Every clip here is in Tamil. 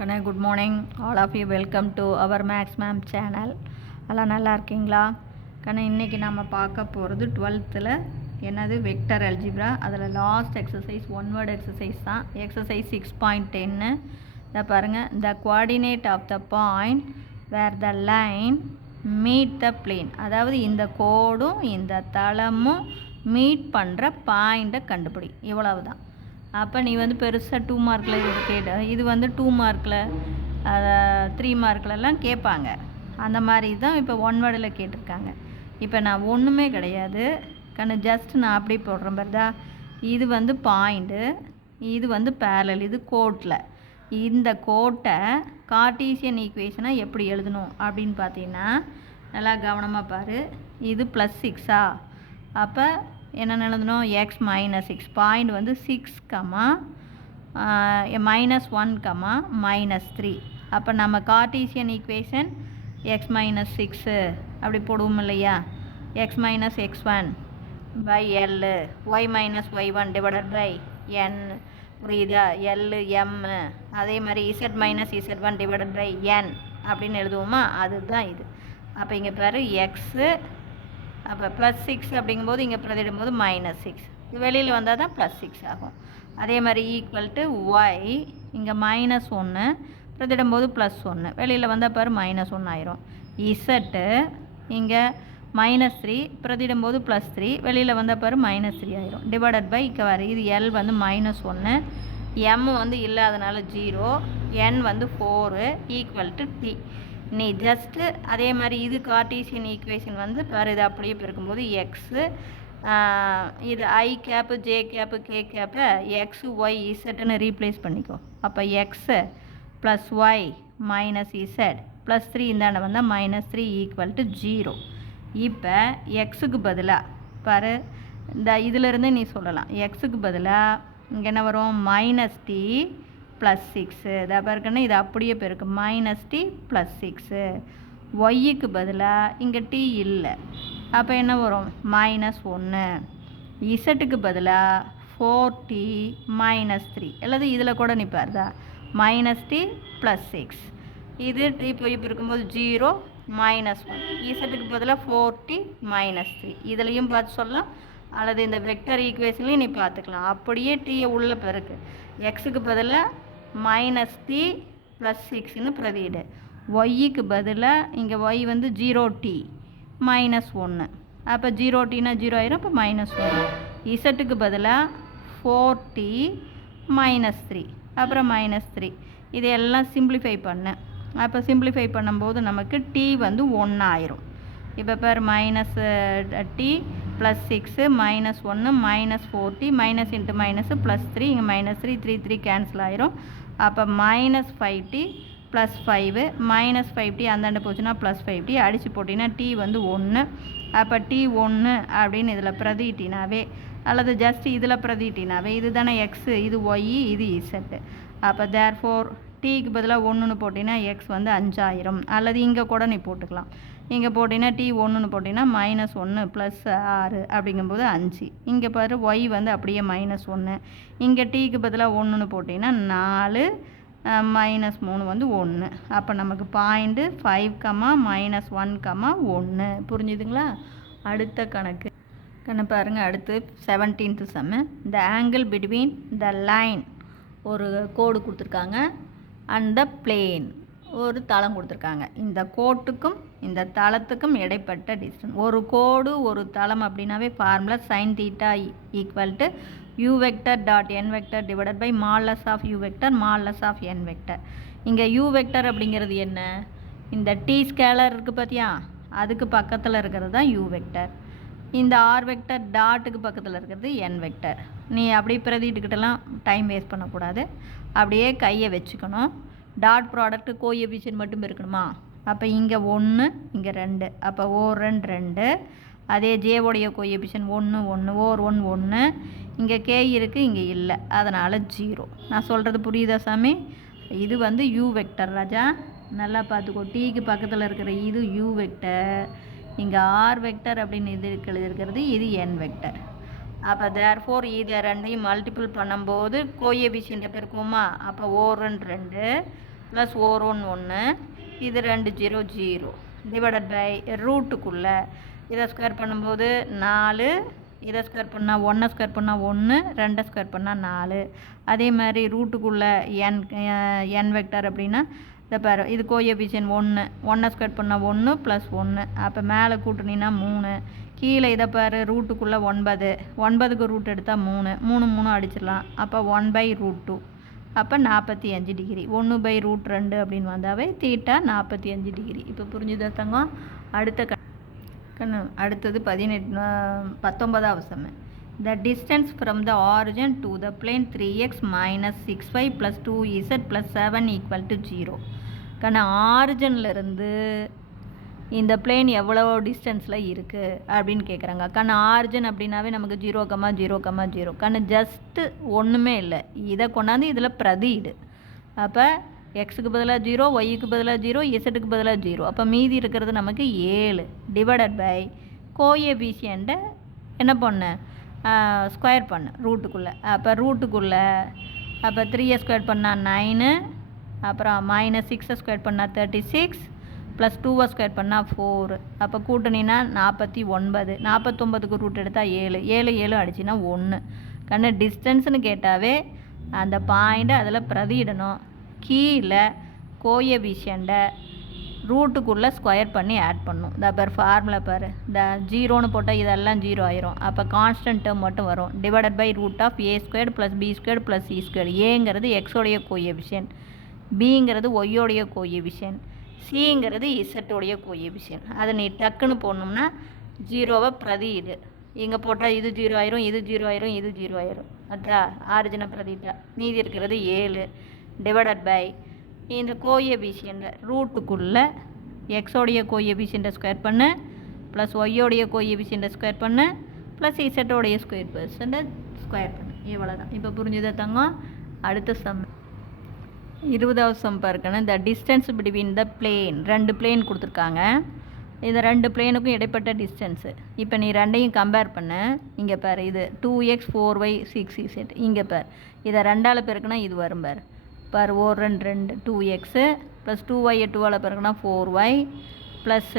Kanna good morning all of you welcome to our maths ma'am channel. எல்லாம் நல்லா இருக்கீங்களா கண்ணா? இன்றைக்கி நம்ம பார்க்க போகிறது 12th என்னது வெக்டர் அல்ஜிப்ரா. அதில் last exercise one word exercise தான். எக்ஸசைஸ் 6.10 இதை பாருங்கள். The coordinate of the point where the line meet the plane. அதாவது இந்த கோடும் இந்த தளமும் மீட் பண்ணுற பாயிண்ட்டை கண்டுபிடி. இவ்வளவு தான். அப்போ நீ வந்து பெருசாக 2 மார்க்கில் இது கேட்ட, இது வந்து 2 மார்க்கில் 3 மார்க்கிலலாம் கேட்பாங்க. அந்த மாதிரி தான் இப்போ ஒன் வேர்டில் கேட்டிருக்காங்க. இப்போ நான் ஒன்றுமே கிடையாது கண்ணு, ஜஸ்ட் நான் அப்படி போடுறேன் பாருதா. இது வந்து பாயிண்ட்டு, இது வந்து பேரலல், இது கோட்டில். இந்த கோட்டை கார்ட்டீசியன் ஈக்குவேஷனை எப்படி எழுதணும் அப்படின்னு பார்த்தீங்கன்னா நல்லா கவனமாக பாரு. இது +6 அப்போ என்ன எழுதணும்? x - 6. பாயிண்ட் வந்து 6, -1, -3. அப்போ நம்ம கார்ட்டீசியன் ஈக்குவேஷன் x - 6 அப்படி போடுவோம் இல்லையா? x - x1 /L, y - y1 / n. புரியுதா? L m. அதே மாதிரி z - z1 / n அப்படின்னு எழுதுவோமா? அதுதான் இது. அப்போ இங்கே பாரு x, அப்போ +6 அப்படிங்கும்போது இங்கே பிரதிடும்போது -6. வெளியில் வந்தால் தான் +6 ஆகும். அதே மாதிரி =y, இங்கே -1 பிரதிடும்போது +1, வெளியில் வந்தால் பாரு -1 ஆயிரும். z இங்கே -3 பிரதிடும்போது +3, வெளியில் வந்தால் பாரு -3 ஆயிரும். டிவைடட் பை இங்கே வர இது L வந்து -1, m வந்து இல்லாதனால 0, n வந்து 4 = t. நீ ஜஸ்ட்டு அதே மாதிரி இது கார்ட்டீசியன் ஈக்குவேஷன் வந்து பாரு, இது அப்படியே இருக்கும்போது எக்ஸு, இது i cap j cap k கேப்பை x y zன்னு ரீப்ளேஸ் பண்ணிக்கோ. அப்போ எக்ஸு +y - z +3 இந்தாண்ட வந்தால் -3 = 0. இப்போ எக்ஸுக்கு பதிலாக பாரு, இந்த இதிலிருந்து நீ சொல்லலாம். எக்ஸுக்கு பதிலாக இங்கே என்ன வரும்? -t +6. இதை பாருக்குன்னா இது அப்படியே பெருக்கு -t +6. ஒய்க்கு பதிலாக இங்கே t இல்லை, அப்போ என்ன வரும்? -1. இசட்டுக்கு பதிலாக 4t -3, அல்லது இதில் கூட நீ பாருதா -t +6. இது இப்போ இருக்கும்போது 0 -1. இசட்டுக்கு பதிலாக 4t -3. இதுலேயும் பார்த்து சொல்லலாம், அல்லது இந்த வெக்டர் ஈக்குவேஷன்லையும் நீ பார்த்துக்கலாம். அப்படியே டீயை உள்ள பிறகு எக்ஸுக்கு பதிலாக -t +6ன்னு பிரதியிடு. ஒய்க்கு பதிலாக இங்கே ஒய் வந்து 0t -1. அப்போ 0tனா 0 ஆயிரும், அப்போ -1. இசட்டுக்கு பதிலாக 4t -3, அப்புறம் -3. இதையெல்லாம் சிம்பிளிஃபை பண்ணேன். அப்போ சிம்பிளிஃபை பண்ணும்போது நமக்கு t வந்து 1 ஆயிரும். இப்போ பேர் -t +6 -1 -4t -× -+3, இங்கே -3 3 3 கேன்சல் ஆயிரும். அப்போ -5t +5 -5t அந்தாண்ட போச்சுன்னா +5t அடித்து போட்டிங்கன்னா t வந்து 1. அப்போ t 1 அப்படின்னு இதில் பிரதிட்டினாவே, அல்லது ஜஸ்ட் இதில் பிரதிட்டினாவே, இது தானே எக்ஸு, இது ஒய், இது இசட்டு. அப்போ தேர்ஃபோர் டீக்கு பதிலாக 1ன்னு போட்டிங்கன்னா எக்ஸ் வந்து 5 ஆயிரும். அல்லது இங்கே கூட நீ போட்டுக்கலாம். இங்கே போட்டிங்கன்னா t 1ன்னு போட்டிங்கன்னா -1 +6 அப்படிங்கும்போது 5. இங்கே பாரு ஒய் வந்து அப்படியே -1. இங்கே டீக்கு பதிலாக 1ன்னு போட்டிங்கன்னா 4 -3 வந்து 1. அப்போ நமக்கு பாயிண்ட்டு 5, -1, 1. புரிஞ்சுதுங்களா? அடுத்த கணக்கு பாருங்கள். அடுத்து 17th sum. The angle between the line, ஒரு கோடு கொடுத்துருக்காங்க, அண்ட் த பிளேன், ஒரு தளம் கொடுத்துருக்காங்க. இந்த கோட்டுக்கும் இந்த தளத்துக்கும் இடைப்பட்ட டிஸ்டன்ஸ். ஒரு கோடு ஒரு தளம் அப்படின்னாவே formula sin θ = u vector dot n vector divided by modulus of u vector modulus of n vector. இங்கே u வெக்டர் அப்படிங்கிறது என்ன? இந்த t ஸ்கேலர் இருக்குது பார்த்தியா, அதுக்கு பக்கத்தில் இருக்கிறது தான் u வெக்டர். இந்த r வெக்டர் டாட்டுக்கு பக்கத்தில் இருக்கிறது n வெக்டர். நீ அப்படியே பிரதிட்டுக்கிட்டலாம் டைம் வேஸ்ட் பண்ணக்கூடாது, அப்படியே கையை வச்சுக்கணும். டாட் ப்ராடக்ட் கோஎஃபிஷியன்ட் மட்டும் இருக்கணுமா? அப்போ இங்கே 1 இங்கே 2, அப்போ ஓர் 2 2. அதே ஜேவோடைய கோஎஃபிஷியன்ட் 1 1, ஓர் 1 1. இங்கே கே இருக்குது, இங்கே இல்லை, அதனால் 0. நான் சொல்கிறது புரியுதா சாமி? இது வந்து யூ வெக்டர் ராஜா, நல்லா பார்த்துக்கோ. டீக்கு பக்கத்தில் இருக்கிற இது யூ வெக்டர், இங்கே ஆர் வெக்டர் அப்படின்னு இது எழுதியிருக்கிறது, இது என் வெக்டர். அப்போ தேர்ஃபோர் இதை ரெண்டையும் மல்டிபிள் பண்ணும்போது கோஎஃபிஷியன்ட் எப்போ இருக்குமா? அப்போ ஓர் 2 2, ப்ளஸ் ஓர் ஒன் ஒன்று, இது 2 0 0 டிவைடட் பை ரூட்டுக்குள்ளே இதை ஸ்கொயர் பண்ணும்போது 4, இதை ஸ்கொயர் பண்ணால் 1 ஸ்கொயர் பண்ணால் 1, 2 ஸ்கொயர் பண்ணால் 4. அதே மாதிரி ரூட்டுக்குள்ளே என் வெக்டர் அப்படின்னா இதை பாரு, இது கோஎஃபிஷியன்ட் 1, 1 ஸ்கொயர் பண்ணால் 1 ப்ளஸ் 1, அப்போ மேலே கூட்டினீங்கன்னா 3, கீழே இதை பாரு ரூட்டுக்குள்ளே 9, 9க்கு ரூட் எடுத்தால் 3, 3 3 அடிச்சிடலாம். அப்போ 1/√2, அப்போ 45 டிகிரி. 1/√2 அப்படின்னு வந்தாவே தீட்டா 45 டிகிரி. இப்போ புரிஞ்சுதா தங்கம்? அடுத்தது 19வது some. The distance from the origin to the plane 3x minus 6y plus 2z plus 7 equal to 0. ஆரிஜின்லேருந்து இந்த பிளேன் எவ்வளோ டிஸ்டன்ஸில் இருக்குது அப்படின்னு கேட்குறாங்க. ஆரிஜின் அப்படின்னாவே நமக்கு 0, 0, 0. ஜஸ்ட்டு ஒன்றுமே இல்லை, இதை கொண்டாந்து இதில் பிரதியிடு. அப்போ எக்ஸுக்கு பதிலாக 0, ஒய்க்கு பதிலாக 0, இசட்டுக்கு பதிலாக 0. அப்போ மீதி இருக்கிறது நமக்கு 7 டிவைடட் பை கோஎஃபிஷியண்ட்டை என்ன பண்ணு, ஸ்கொயர் பண்ணு ரூட்டுக்குள்ளே. அப்போ ரூட்டுக்குள்ளே அப்போ 3 ஸ்கொயர் பண்ணால் 9, அப்புறம் -6 ஸ்கொயர் பண்ணால் 36, ப்ளஸ் 2 ஸ்கொயர் பண்ணால் 4. அப்போ கூட்டினீங்கன்னா 49, 49க்கு ரூட் எடுத்தால் 7, 7 7 அடிச்சின்னா 1. டிஸ்டன்ஸ்னு கேட்டாவே அந்த பாயிண்ட்டை அதில் பிரதியிடணும். கீழே கோஎஃபிஷியண்ட்டை ரூட்டுக்குள்ளே ஸ்கொயர் பண்ணி ஆட் பண்ணும். இந்த பார் ஃபார்முலா பாரு, இந்த 0ன்னு போட்டால் இதெல்லாம் 0 ஆயிரும். அப்போ கான்ஸ்டன்ட் டேர்ம் மட்டும் வரும். Divided by √(a² + b² + c²). ஏங்கிறது எக்ஸோடைய கோஎஃபிஷியன்ட், பிங்கிறது ஒய்யோடைய கோஎஃபிஷியன்ட், சிங்கிறது இசட்டோடைய கோஎஃபிஷியன்ட். அதை நீ டக்குன்னு போடணும்னா 0வை பிரதியிடு. இங்கே போட்டால் இது 0 ஆயிரும், இது 0 ஆயிரும், இது 0 ஆயிரும். அட்டா ஆரிஜினை பிரதிட்டா மீதி இருக்கிறது 7 டிவைடட் பை இந்த கோஎஃபிஷியண்ட்டை ரூட்டுக்குள்ளே எக்ஸோடைய கோஎஃபிஷியண்ட்டை ஸ்கொயர் பண்ணு, ப்ளஸ் ஒய்யோடைய கோஎஃபிஷியண்ட்டை ஸ்கொயர் பண்ணு, ப்ளஸ் இசட்டோடைய ஸ்கொயர் பண்ணு. இவ்வளோ தான். இப்போ புரிஞ்சுதா தங்கம்? அடுத்த சம் 20வது சம் பார்க்கணும். இந்த distance between the plane, 2 plane கொடுத்துருக்காங்க. இந்த 2 பிளேனுக்கும் இடைப்பட்ட டிஸ்டன்ஸு. இப்போ நீ ரெண்டையும் கம்பேர் பண்ண. இங்கே பாரு, இது 2x 4y 6z. இங்கே பார், இதை 2ஆல் பெருக்குனா இது வரும் பார். 1 2 2x ப்ளஸ் 2y 2ஆல் பெருக்குனா 4y ப்ளஸ்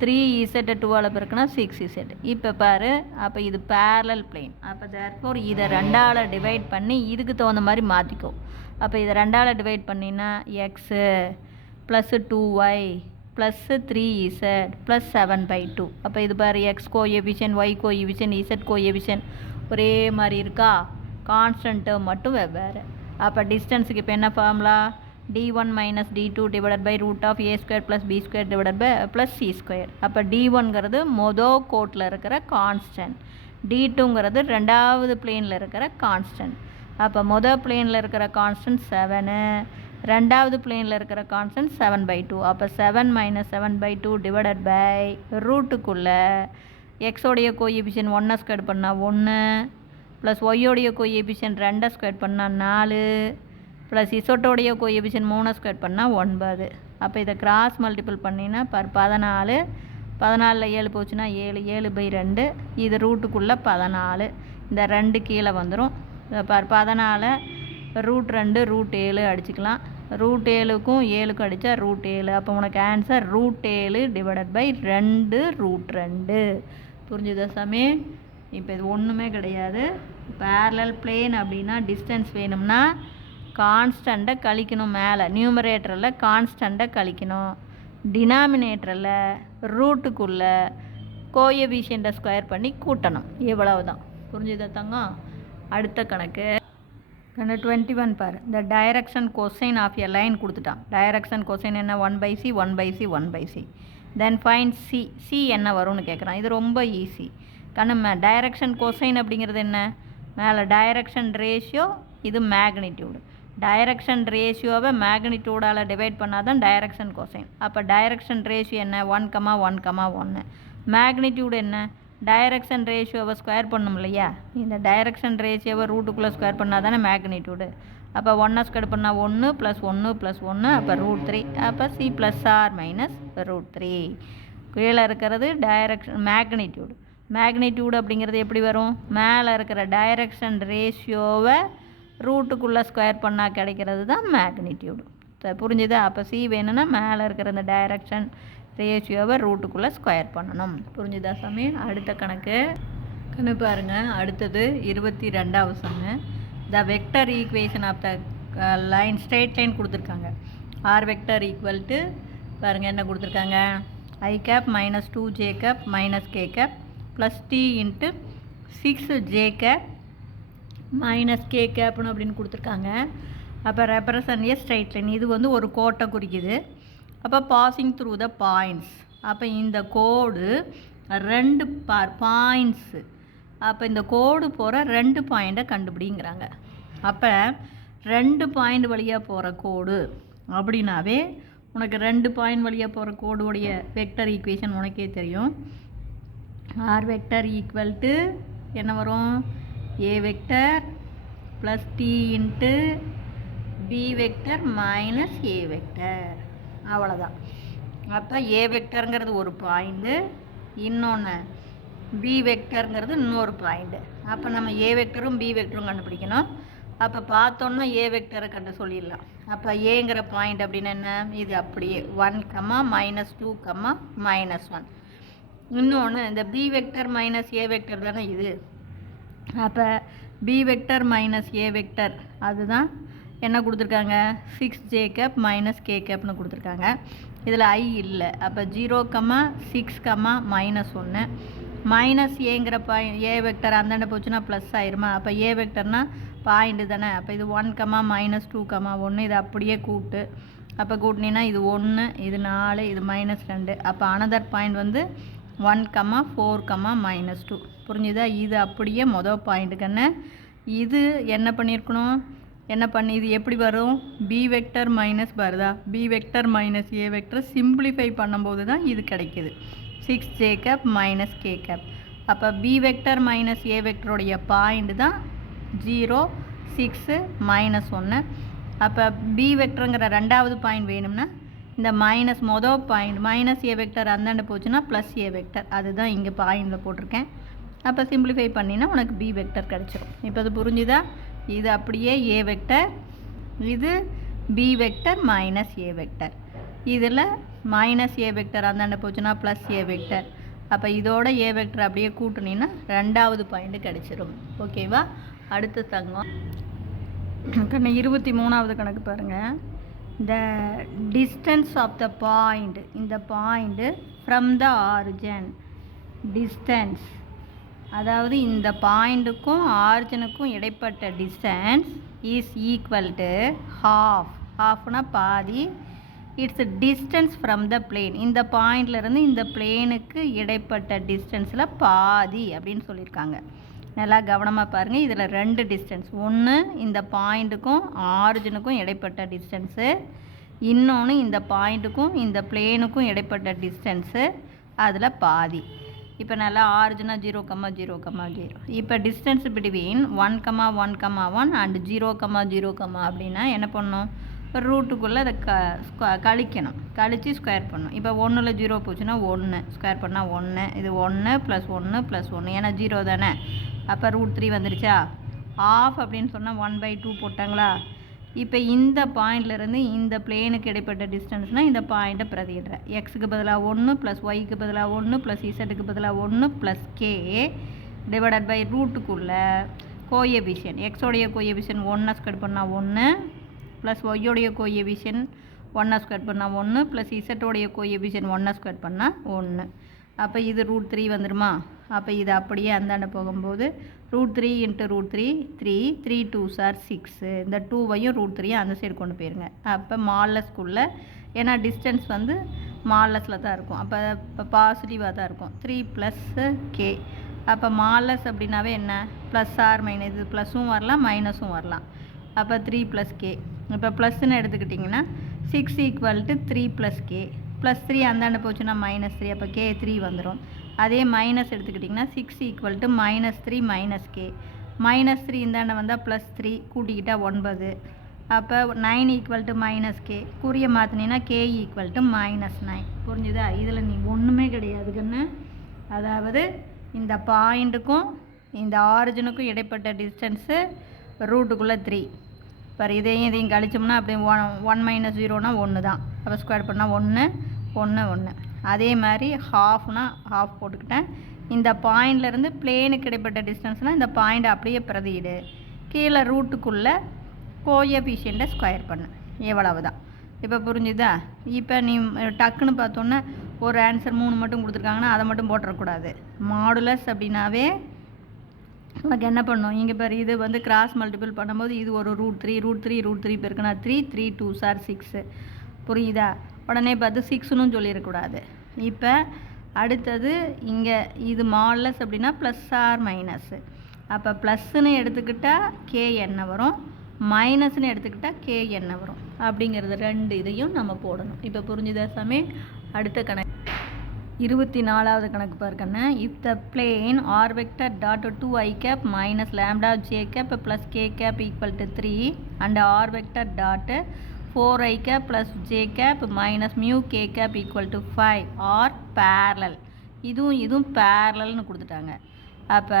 3z 2ஆல் பெருக்குனா 6z. இப்போ பாரு, அப்போ இது பேரலல் பிளேன். அப்போ தேர்ஃபோர் இதை 2ஆல் டிவைட் பண்ணி இதுக்கு தகுந்த மாதிரி மாற்றிக்கோ. அப்போ இதை 2ஆல் டிவைட் பண்ணினா x plus 2y plus 3z plus 7/2. அப்போ இது பாரு, x coefficient, y coefficient, z coefficient ஒரே மாதிரி இருக்கா? கான்ஸ்டன்ட் டேர்ம் மட்டும் வெவ்வேறு. அப்போ டிஸ்டன்ஸுக்கு இப்போ என்ன formula? d1 - d2 divided by √(a² + b² divided by plus c². அப்போ d1ங்கிறது மொதல் கோட்டில் இருக்கிற கான்ஸ்டன்ட், d2ங்கிறது 2வது பிளேனில் இருக்கிற கான்ஸ்டன்ட். அப்போ மொதல் பிளேனில் இருக்கிற கான்ஸ்டன்ட் 7, 2வது பிளேனில் இருக்கிற கான்ஸ்டன்ட் 7/2. அப்போ 7 - 7/2 டிவைடட் பை ரூட்டுக்குள்ளே எக்ஸோடைய கோஎஃபிஷியன்ட் 1 ஸ்கொயர் பண்ணால் 1, ப்ளஸ் ஒய்யோடைய கோஎஃபிஷியன்ட் 2 ஸ்கொயர் பண்ணால் 4, ப்ளஸ் இசோட்டோடைய கோஎஃபிஷியன்ட் 3 ஸ்கொயர் பண்ணால் 9. அப்போ இதை கிராஸ் மல்டிபிள் பண்ணினா 14, 14ல் 7 போச்சுன்னா 7, 7/2. இது ரூட்டுக்குள்ளே 14, இந்த 2 கீழே வந்துடும். 14 √2 √7 அடிச்சுக்கலாம். √7க்கும் 7க்கும் அடித்தா √7. அப்போ உனக்கு ஆன்சர் √7 டிவைடட் பை 2 √2. புரிஞ்சுதா சாமி? இப்போ இது ஒன்றுமே கிடையாது. பேரலல் பிளேன் அப்படின்னா டிஸ்டன்ஸ் வேணும்னா கான்ஸ்டண்ட்டை கழிக்கணும். மேலே நியூமரேட்டரில் கான்ஸ்டண்ட்டை கழிக்கணும், டினாமினேட்டரில் ரூட்டுக்குள்ளே கோஎஃபிஷியண்ட்டை ஸ்கொயர் பண்ணி கூட்டணும். இவ்வளவு தான். புரிஞ்சுதா தங்கம்? அடுத்த கணக்கு 21 பாரு. இந்த direction cosine of a line கொடுத்துட்டான். டைரக்ஷன் கொசைன் என்ன? 1/c 1/c 1/c. Then find C என்ன வரும்னு கேட்குறான். இது ரொம்ப ஈஸி. டைரக்ஷன் கொசைன் அப்படிங்கிறது என்ன? மேலே டைரக்ஷன் ரேஷியோ, இது மேக்னிடியூடு. டைரக்ஷன் ரேஷியோவை மேக்னிடியூடால் டிவைட் பண்ணால் தான் டைரக்ஷன் கொசைன். அப்போ டைரக்ஷன் ரேஷியோ என்ன? 1,1,1. மேக்னிடியூடு என்ன? டைரக்ஷன் ரேஷியோவை ஸ்கொயர் பண்ணும் இல்லையா? இந்த டைரக்ஷன் ரேஷியோவை ரூட்டுக்குள்ளே ஸ்கொயர் பண்ணால் தானே மேக்னிடியூடு. அப்போ 1 ஸ்கொயர் பண்ணால் 1 + 1 + 1, அப்போ √3. அப்போ c ± √3. கீழே இருக்கிறது டைரக்ஷன் மேக்னிடியூடு. மேக்னிடியூடு அப்படிங்கிறது எப்படி வரும்? மேலே இருக்கிற டைரக்ஷன் ரேஷியோவை ரூட்டுக்குள்ளே ஸ்கொயர் பண்ணால் கிடைக்கிறது தான் மேக்னிடியூடு. புரிஞ்சுதா? அப்போ சி வேணும்னா மேலே இருக்கிற அந்த டைரக்ஷன் ரேஷியோவை ரூட்டுக்குள்ளே ஸ்கொயர் பண்ணணும். புரிஞ்சுதா சாமி? அடுத்த கணக்கு பாருங்கள். அடுத்தது 22வது sum. The vector equation of the line straight line கொடுத்துருக்காங்க. ஆர் வெக்டர் ஈக்குவல் டு பாருங்கள் என்ன கொடுத்துருக்காங்க, I cap minus 2j cap minus k cap plus t into 6j cap minus k capனு அப்படின்னு கொடுத்துருக்காங்க. அப்போ ரெப்ரசன்ட் ஏ ஸ்ட்ரைட் லைன். இது வந்து ஒரு கோட்டை குறிக்குது. அப்போ பாசிங் த்ரூ த பாயிண்ட்ஸ். அப்போ இந்த கோடு 2 பாயிண்ட்ஸு. அப்போ இந்த கோடு போகிற 2 பாயிண்ட்டை கண்டுபிடிங்கிறாங்க. அப்போ 2 பாயிண்ட் வழியாக போகிற கோடு அப்படின்னாவே உனக்கு 2 பாயிண்ட் வழியாக போகிற கோடுடைய வெக்டர் ஈக்குவேஷன் உனக்கே தெரியும். ஆர் வெக்டர் ஈக்குவல் டு என்ன வரும், a vector plus t into b vector minus a vector. அவ்வளோதான். அப்போ ஏ வெக்டருங்கிறது ஒரு பாயிண்ட்டு, இன்னொன்று பி வெக்டருங்கிறது இன்னொரு பாயிண்ட்டு. அப்போ நம்ம ஏ வெக்டரும் பி வெக்டரும் கண்டுபிடிக்கணும். அப்போ பார்த்தோன்னா ஏ வெக்டரை கண்டு சொல்லிடலாம். அப்போ ஏங்கிற பாயிண்ட் அப்படின்னு என்ன, இது அப்படியே 1, -2, -1. இன்னொன்று இந்த b vector minus a vector தானே இது. அப்போ b vector minus a vector அதுதான் என்ன கொடுத்துருக்காங்க, 6j cap மைனஸ் k capனு கொடுத்துருக்காங்க. இதில் ஐ இல்லை. அப்போ 0, 6, -1 மைனஸ் ஏங்கிற பாயிண்ட் ஏ வெக்டர் அந்தாண்ட போச்சுன்னா ப்ளஸ் ஆயிருமா. அப்போ ஏ வெக்டர்னா பாயிண்ட்டு தானே. அப்போ இது 1, -2, 1 இது அப்படியே கூட்டு. அப்போ கூட்டினீங்கன்னா இது 1, இது 4, இது -2. அப்போ அனதர் பாயிண்ட் வந்து 1, 4, -2. புரிஞ்சுதா? இது அப்படியே மொதல் பாயிண்ட்டுக்குன்னு இது என்ன பண்ணியிருக்கணும், இது எப்படி வரும், பி வெக்டர் மைனஸ் வருதா, b vector minus a vector simplify பண்ணும்போது தான் இது கிடைக்கிது, 6j cap minus k cap. அப்போ பி வெக்டர் மைனஸ் ஏ வெக்டருடைய பாயிண்ட் தான் 0, 6, -1. அப்போ பி வெக்டருங்கிற 2வது பாயிண்ட் வேணும்னா இந்த மைனஸ் மொதல் பாயிண்ட் மைனஸ் ஏ வெக்டர் அந்தாண்ட போச்சுன்னா ப்ளஸ் ஏ வெக்டர், அதுதான் இங்கே பாயிண்டில் போட்டிருக்கேன். அப்போ சிம்பிளிஃபை பண்ணினா உனக்கு பி வெக்டர் கிடச்சிரும். இப்போ அது புரிஞ்சுதா? இது அப்படியே ஏ வெக்டர், இது b vector minus a vector. இதில் மைனஸ் ஏ வெக்டர் அந்தாண்ட போச்சுன்னா ப்ளஸ் ஏ வெக்டர். அப்போ இதோட ஏ வெக்டர் அப்படியே கூட்டினீங்கன்னா 2வது பாயிண்ட்டு கிடச்சிரும். ஓகேவா? அடுத்த தங்கம் 23வது கணக்கு பாருங்கள். The distance of the point, இந்த point from the origin distance, அதாவது இந்த பாயிண்ட்டுக்கும் ஆரிஜனுக்கும் இடைப்பட்ட டிஸ்டன்ஸ் இஸ் ஈக்குவல் டு ஹாஃப்னா பாதி, it's distance from the plane. இந்த பாயிண்ட்லேருந்து இந்த பிளேனுக்கு இடைப்பட்ட டிஸ்டன்ஸில் பாதி அப்படின்னு சொல்லியிருக்காங்க. நல்லா கவனமாக பாருங்கள். இதில் 2 டிஸ்டன்ஸ், ஒன்று இந்த பாயிண்ட்டுக்கும் ஆரிஜினுக்கும் இடைப்பட்ட டிஸ்டன்ஸு, இன்னொன்று இந்த பாயிண்ட்டுக்கும் இந்த பிளேனுக்கும் இடைப்பட்ட டிஸ்டன்ஸு, அதில் பாதி. இப்போ நல்லா ஆரிஜினா 0, 0, 0. இப்போ டிஸ்டன்ஸ் பிட்வீன் 1, 1, 1 அண்ட் 0, 0 அப்படின்னா என்ன பண்ணணும், ரூட்டுக்குள்ளே அதை கழிக்கணும், கழித்து ஸ்கொயர் பண்ணணும். இப்போ 1ல் 0 போச்சுன்னா 1 ஸ்கொயர் பண்ணால் 1, இது 1 + 1 + 1 ஏன்னா 0 தானே. அப்போ √3 வந்துருச்சா. ஆஃப் அப்படின்னு சொன்னால் 1/2 போட்டாங்களா. இப்போ இந்த பாயிண்ட்லேருந்து இந்த பிளேனுக்கு இடைப்பட்ட டிஸ்டன்ஸ்னால் இந்த பாயிண்ட்டை பிரதிடுறேன். எக்ஸுக்கு பதிலாக 1 + ஒய்க்கு பதிலாக 1 + இசட்டுக்கு பதிலாக 1 + k டிவைடட் பை ரூட்டுக்குள்ளே கோஎஃபிஷியன்ட், எக்ஸோடைய கோஎஃபிஷியன்ட் 1 ஸ்கொயர் பண்ணால் 1 ப்ளஸ் ஒய்யோடைய கோஎஃபிஷியன்ட் 1 ஸ்கொயர் பண்ணால் 1 ப்ளஸ் இசட்டோடைய கோஎஃபிஷியன்ட் 1 ஸ்கொயர் பண்ணால் 1. அப்போ இது √3 வந்துடுமா. அப்போ இது அப்படியே அந்தாண்ட போகும்போது √3 × √3 3, 3 2s are 6. இந்த 2வையும் √3 அந்த சைடு கொண்டு போயிருங்க. அப்போ மால்லஸ்குள்ளே, ஏன்னா டிஸ்டன்ஸ் வந்து மால்லஸில் தான் இருக்கும், அப்போ இப்போ பாசிட்டிவாக தான் இருக்கும். 3 + k. அப்போ மால்லஸ் அப்படின்னாவே என்ன, ப்ளஸ் ஆர் மைனஸ், இது ப்ளஸும் வரலாம் மைனஸும் வரலாம். அப்போ 3 + k. இப்போ ப்ளஸ்ன்னு எடுத்துக்கிட்டிங்கன்னா 6 = 3 + k. +3 அந்தாண்ட போச்சுன்னா -3, அப்போ k 3 வந்துடும். அதே மைனஸ் எடுத்துக்கிட்டிங்கன்னா 6 = -3 - k. -3 இந்தாண்ட வந்தால் +3 கூட்டிக்கிட்டால் 9. அப்போ 9 = -k. குறிய மாற்றினீங்கன்னா k = -9. புரிஞ்சுதா? இதில் நீ ஒன்றுமே கிடையாதுன்னு, அதாவது இந்த பாயிண்ட்டுக்கும் இந்த ஆரிஜினுக்கும் இடைப்பட்ட டிஸ்டன்ஸு ரூட்டுக்குள்ளே 3 இப்போ இதையும் கழிச்சோம்னா அப்படியே 1 மைனஸ் 0னா 1 தான். அப்போ ஸ்கொயர் பண்ணால் 1 1 1. அதே மாதிரி ஹாஃப்னா ஹாஃப் போட்டுக்கிட்டேன். இந்த பாயிண்ட்லேருந்து பிளேனுக்கு இடைப்பட்ட டிஸ்டன்ஸ்னால் இந்த பாயிண்ட் அப்படியே பிரதியிடு. கீழே ரூட்டுக்குள்ளே கோஎஃபிஷியண்ட்டை ஸ்கொயர் பண்ணு. எவ்வளவு தான். இப்போ புரிஞ்சுதா? இப்போ நீ டக்குன்னு பார்த்தோன்னே ஒரு ஆன்சர் 3 மட்டும் கொடுத்துருக்காங்கன்னா அதை மட்டும் போட்டுறக்கூடாது. மாடுலஸ் அப்படின்னாவே நமக்கு என்ன பண்ணணும், இங்கே பாரு இது வந்து கிராஸ் மல்டிபிள் பண்ணும்போது இது ஒரு √3 பெருக்குனா 3 3 2s are 6. புரியுதா? உடனே பார்த்து 6ன்னு சொல்லிடக்கூடாது. இப்போ அடுத்தது இங்கே இது மாடுலஸ் அப்படின்னா ப்ளஸ் ஆர் மைனஸ்ஸு. அப்போ ப்ளஸ்ன்னு எடுத்துக்கிட்டால் கே என்ன வரும், மைனஸ்ன்னு எடுத்துக்கிட்டால் கே என்ன வரும் அப்படிங்கிறது 2 இதையும் நம்ம போடணும். இப்போ புரிஞ்சுதா சாமி? அடுத்த கணக்கு 24வது கணக்கு பாருக்கண்ணே. If the plane R vector dot 2i cap minus lambda j cap plus k cap equal to 3 and r vector dot 4i cap plus j cap minus mu k cap equal to 5 are parallel. இதுவும் parallelனு கொடுத்துட்டாங்க. அப்போ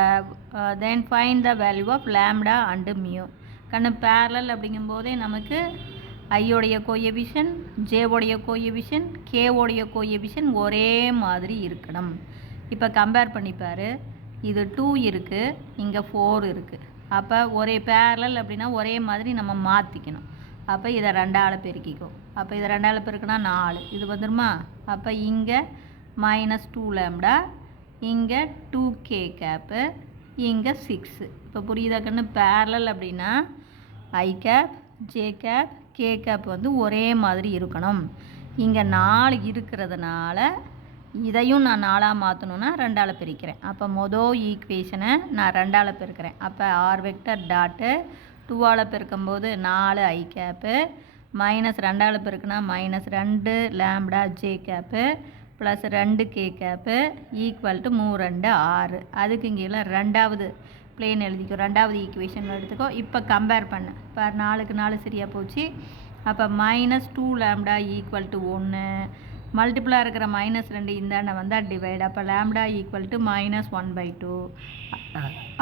then find the value of lambda and mu. கண்ணு parallel அப்படிங்கும்போதே நமக்கு ஐயோடைய கோஎஃபிஷியன்ட், ஜேவோடைய கோஎஃபிஷியன்ட், கேவோடைய கோஎஃபிஷியன்ட் ஒரே மாதிரி இருக்கணும். இப்போ கம்பேர் பண்ணிப்பார். இது 2 இருக்குது, இங்கே 4 இருக்குது. அப்போ ஒரே பேரலல் அப்படின்னா ஒரே மாதிரி நம்ம மாற்றிக்கணும். அப்போ இதை 2ஆல் பெருக்கிக்கும். அப்போ இதை 2ஆல் பெருக்கினா 4 இது வந்துடுமா? அப்போ இங்கே -2 லேம்டா, இங்கே 2k கேப்பு, இங்கே 6. இப்போ புரியுதா கண்ணு? பேரலல் அப்படின்னா I cap, J cap, K cap வந்து ஒரே மாதிரி இருக்கணும். இங்கே 4 இருக்கிறதுனால இதையும் நான் 4ஆக மாற்றணுன்னா 2ஆல் பெருக்கிறேன். அப்போ மொதல் ஈக்குவேஷனை நான் 2ஆல் பெருக்கிறேன். அப்போ ஆர் வெக்டர் டாட்டு 2ஆல் பெருக்கும்போது 4 ஐ கேப்பு, மைனஸ் 2ஆல் பெருக்குனா -2 lambda J cap plus 2 K cap equal to 3 2 6. அதுக்கு இங்கே 2வது பிளேன் எழுதிக்கோ, 2வது ஈக்குவேஷன் எடுத்துக்கோ. இப்போ கம்பேர் பண்ண இப்போ 4க்கு 4 சரியாக போச்சு. அப்போ -2 லேம்டா ஈக்குவல் டு 1, மல்டிப்புளாக இருக்கிற -2 இந்தாண்ட வந்தால் டிவைட். அப்போ லேம்டா ஈக்குவல் டு -1/2.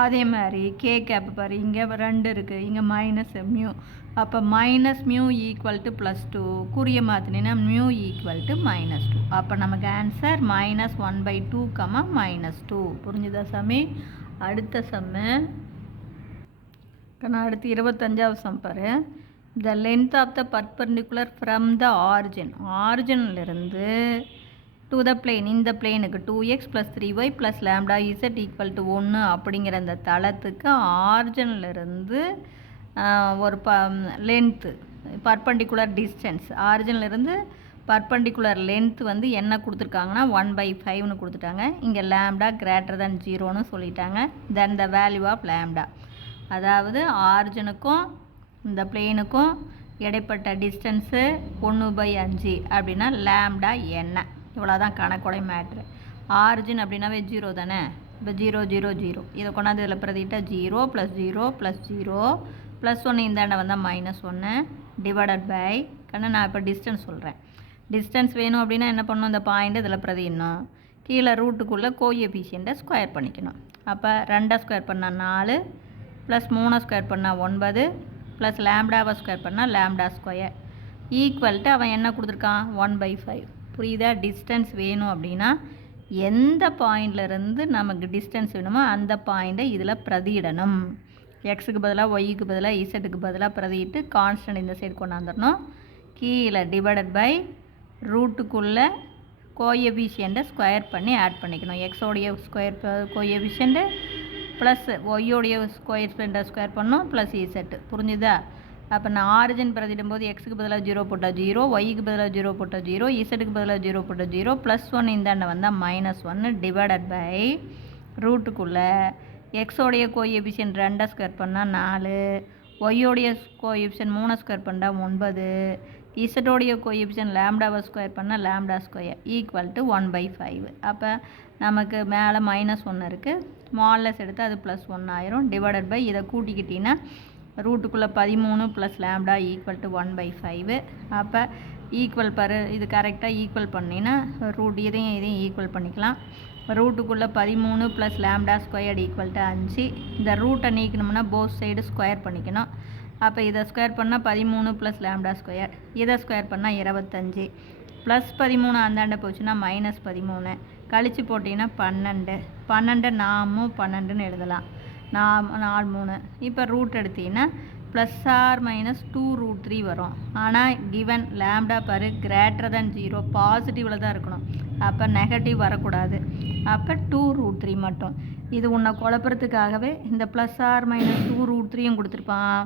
அதே மாதிரி கே கேப் பாரு, இங்கே 2 இருக்குது, இங்கே மைனஸ் மியூ. அப்போ -μ ஈக்குவல் டு +2, குறிய மாற்றினா மியூ ஈக்குவல் டு -2. அப்போ நமக்கு ஆன்சர் -1/2, -2. புரிஞ்சுதா சாமி? அடுத்த சம்மு அடுத்து 25வது சம் பாரு. The length of the perpendicular from the ஆரிஜினிலிருந்து டு த பிளேன், இந்த பிளேனுக்கு 2x + 3y + lambda z equal to 1 அப்படிங்கிற அந்த தளத்துக்கு ஆரிஜினிலிருந்து ஒரு லென்த்து பர்பெண்டிகுலர் டிஸ்டன்ஸ், ஆரிஜினிலிருந்து பர்பெண்டிகுலர் லென்த் வந்து என்ன கொடுத்துருக்காங்கன்னா 1/5ன்னு கொடுத்துட்டாங்க. இங்கே லேம்டா > 0ன்னு சொல்லிட்டாங்க. தென் த வேல்யூ ஆஃப் லேம்டா, அதாவது ஆரிஜினுக்கும் இந்த பிளேனுக்கும் இடைப்பட்ட டிஸ்டன்ஸு 1/5 அப்படின்னா லேம்டா என்ன, இவ்வளோதான் கணக்கோடைய மேட்ரு. ஆரிஜின் அப்படின்னாவே 0 தானே. இப்போ 0 0 0 இதை கொண்டாந்து இதில் பிரதிட்டா 0 + 0 + 0 +1 இந்தாண்ட வந்தால் -1 டிவைடட் பை கண்ணு. நான் இப்போ டிஸ்டன்ஸ் சொல்கிறேன். டிஸ்டன்ஸ் வேணும் அப்படின்னா என்ன பண்ணணும், இந்த பாயிண்ட் இதில் பிரதிடணும். கீழே ரூட்டுக்குள்ளே கோஎஃபிஷியண்ட்டை ஸ்கொயர் பண்ணிக்கணும். அப்போ 2 ஸ்கொயர் பண்ணால் 4 ப்ளஸ் 3 ஸ்கொயர் பண்ணால் 9 ப்ளஸ் லேம்டாவை ஸ்கொயர் பண்ணால் லேம்டா ஸ்கொயர் ஈக்குவல் டு அவன் என்ன கொடுத்துருக்கான் 1/5. புரியுதா? டிஸ்டன்ஸ் வேணும் அப்படின்னா எந்த பாயிண்ட்லேருந்து நமக்கு டிஸ்டன்ஸ் வேணுமோ அந்த பாயிண்ட்டை இதில் பிரதியிடணும். எக்ஸுக்கு பதிலாக ஒய்க்கு பதிலாக இசட்டுக்கு பதிலாக பிரதிட்டு கான்ஸ்டன்ட் இந்த சைடு கொண்டாந்துடணும். கீழே டிவைடட் பை ரூட்டுக்குள்ளே கோஎஃபிஷியண்ட்டை ஸ்கொயர் பண்ணி ஆட் பண்ணிக்கணும். எக்ஸோடைய ஸ்கொயர் கோஎஃபிஷியண்ட்டு ப்ளஸ் ஒய்யோடைய கோஎஃபிஷியண்ட்டை ஸ்கொயர் பண்ணணும் ப்ளஸ் இசட்டு. புரிஞ்சுதா? அப்போ நான் ஆரிஜின் பிரதிடும்போது எக்ஸுக்கு பதிலாக 0 போட்டால் 0, ஒய்க்கு பதிலாக 0 போட்டால் 0, இசட்டுக்கு பதிலாக 0 போட்டால் 0, +1 இந்தாண்ட வந்தால் -1 டிவைடட் பை ரூட்டுக்குள்ளே எக்ஸோடைய கோஎஃபிஷியன்ட் 2 ஸ்கொயர் பண்ணால் 4, ஒய்யோடைய கோஎஃபிஷியன்ட் 3 ஸ்கொயர் பண்ணால் 9, இசட்டோடைய கோஎஃபிஷியன்ட் லேம்டாவை ஸ்கொயர் பண்ணால் லேம்டா ஸ்கொயர் ஈக்குவல் டு 1/5. அப்போ நமக்கு மேலே -1 இருக்குது, மாடலஸ் எடுத்து அது +1 ஆயிரும். டிவைடட் பை இதை கூட்டிக்கிட்டிங்கன்னா ரூட்டுக்குள்ளே 13 + லேம்டா ஈக்குவல் டு 1/5. அப்போ ஈக்குவல் பாரு, இது கரெக்டாக ஈக்குவல் பண்ணினா ரூட் இதையும் ஈக்குவல் பண்ணிக்கலாம். ரூட்டுக்குள்ளே 13 + லேம்டா ஸ்கொயர்டு ஈக்குவல் டு 5. இந்த ரூட்டை நீக்கணும்னா போத் சைடு ஸ்கொயர் பண்ணிக்கணும். அப்போ இதை ஸ்கொயர் பண்ணால் 13 ப்ளஸ் லேம்டா ஸ்கொயர், இதை ஸ்கொயர் பண்ணால் 25 ப்ளஸ் 13 அந்தாண்ட போச்சுன்னா மைனஸ் 13 கழித்து போட்டிங்கன்னா 12, 12 நாமும் 12ன்னு எழுதலாம். 4 3 இப்போ ரூட் எடுத்திங்கன்னா ப்ளஸ் ஆர் மைனஸ் 2√3 வரும். ஆனால் கிவன் லேம்டா பாரு கிரேட்டர் தேன் 0 பாசிட்டிவில் தான் இருக்கணும். அப்போ நெகட்டிவ் வரக்கூடாது. அப்போ 2√3 மட்டும். இது உன்னை குழப்பறதுக்காகவே இந்த ப்ளஸ் ஆர் மைனஸ் 2√3யும் கொடுத்துருப்பான்,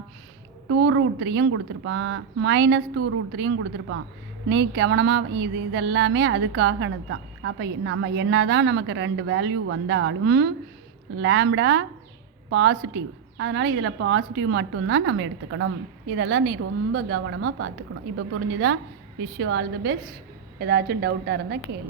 2√3யும் கொடுத்துருப்பான், மைனஸ் 2√3யும் கொடுத்துருப்பான். நீ கவனமாக இதெல்லாமே அதுக்காகனு தான். அப்போ நம்ம என்ன தான் நமக்கு 2 வேல்யூ வந்தாலும் லேம்டா பாசிட்டிவ், அதனால் இதில் பாசிட்டிவ் மட்டும்தான் நம்ம எடுத்துக்கணும். இதெல்லாம் நீ ரொம்ப கவனமாக பார்த்துக்கணும். இப்போ புரிஞ்சுதா? Wish you all the best. ஏதாச்சும் டவுட்டாக இருந்தால் கேளு.